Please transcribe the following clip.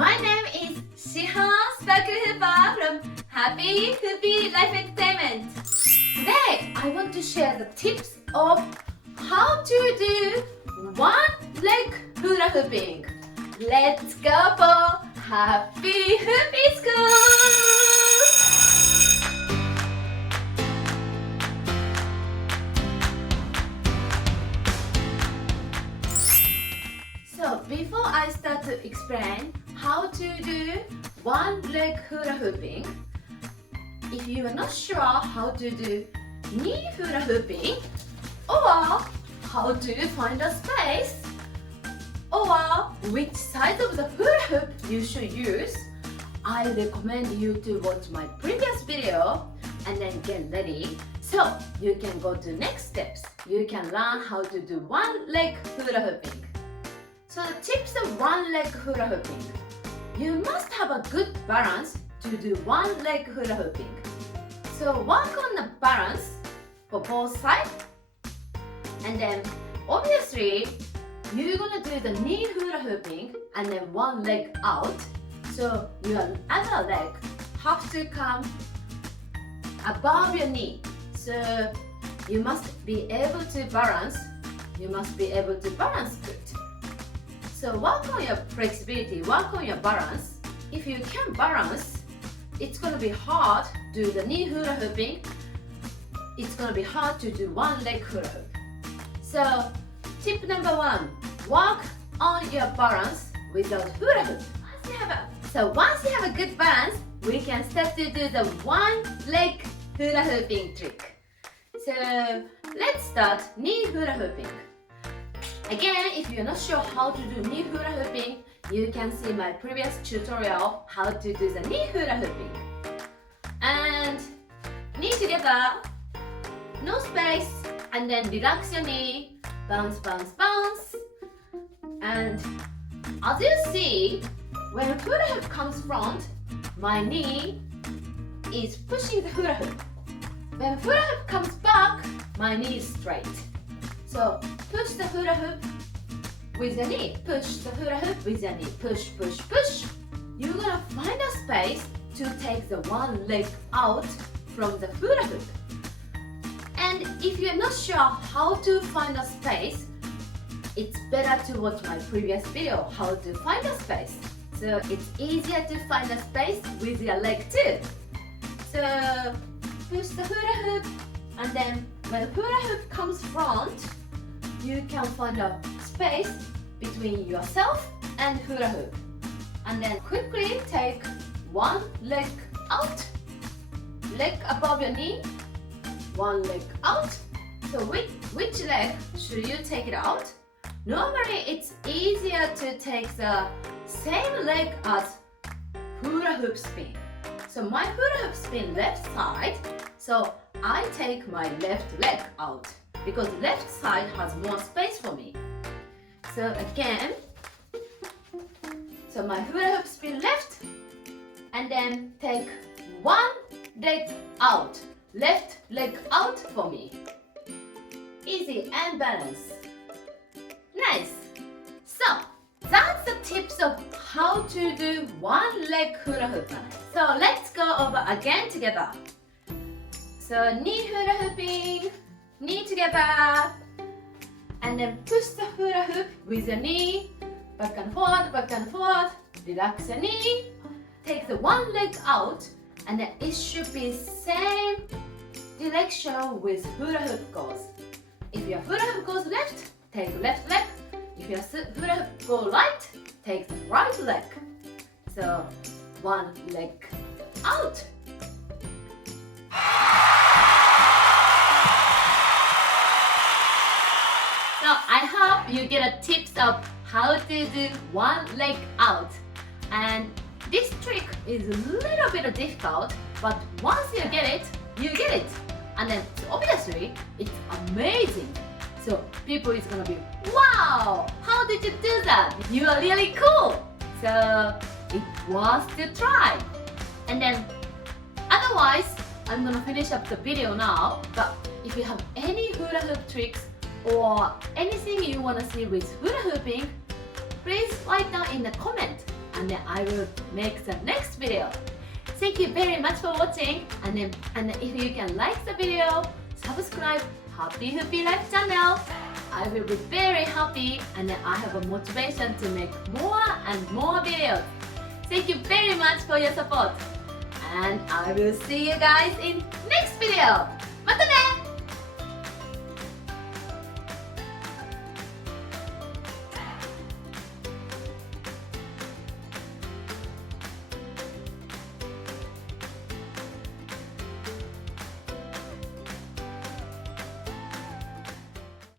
My name is Shiho Sparkle Hooper from Happy Hoopy Life Entertainment. Today, I want to share the tips of how to do one-leg hula hooping. Let's go for Happy Hoopy School! So before I start to explain how to do one-leg hula hooping, if you are not sure how to do knee hula hooping, or how to find a space, or which side of the hula hoop you should use, I recommend you to watch my previous video and then get ready so you can go to next steps. You can learn how to do one-leg hula hooping. So the tips of one-leg hula hooping. You must have a good balance to do one-leg hula hooping. So work on the balance for both sides. And then obviously you're gonna do the knee hula hooping and then one leg out. So your other leg has to come above your knee. So you must be able to balance. You must be able to balance good. So work on your flexibility, work on your balance. If you can balance, it's gonna be hard to do the knee hula hooping. It's gonna be hard to do one leg hula hoop. So tip number one, work on your balance without hula hoop. Once you have a good balance, we can start to do the one leg hula hooping trick. So let's start knee hula hooping. Again, if you're not sure how to do knee hula hooping, you can see my previous tutorial how to do the knee hula hooping. And knee together, no space, and then relax your knee, bounce, bounce, bounce. And as you see, when the hula hoop comes front, my knee is pushing the hula hoop. When hula hoop comes back, my knee is straight. So push the hula hoop with your knee. Push the hula hoop with your knee. Push, push, push. You're gonna find a space to take the one leg out from the hula hoop. And if you're not sure how to find a space, it's better to watch my previous video, how to find a space. So it's easier to find a space with your leg too. So push the hula hoop, and then when the hula hoop comes front, you can find a space between yourself and hula hoop. And then quickly take one leg out, leg above your knee, one leg out. So which leg should you take it out? Normally it's easier to take the same leg as hula hoop spin. So my hula hoop spin left side, so I take my left leg out because left side has more space for me. So again, so my hula hoop spin left, and then take one leg out, left leg out for me. Easy and balance. Nice. So that's the tips of how to do one leg hula hoop. So let's go over again together. So knee hula hooping, knee together, and then push the hula hoop with your knee, back and forth, relax your knee, take the one leg out, and then it should be same direction with hula hoop goes. If your hula hoop goes left, take left leg. If your hula hoop goes right, take the right leg. So one leg out. So I hope you get a tips of how to do one leg out. And this trick is a little bit difficult, but once you get it, you get it. And then obviously it's amazing. So people is gonna be, wow, how did you do that? You are really cool. So it was to try. And then otherwise, I'm gonna finish up the video now. But if you have any hula hoop tricks or anything you wanna see with hula hooping, please write down in the comment and and then I will make the next video. Thank you very much for watching, and if you can like the video, subscribe Happy Hoopy Life channel. I will be very happy, and I have a motivation to make more and more videos. Thank you very much for your support, and I will see you guys in next video.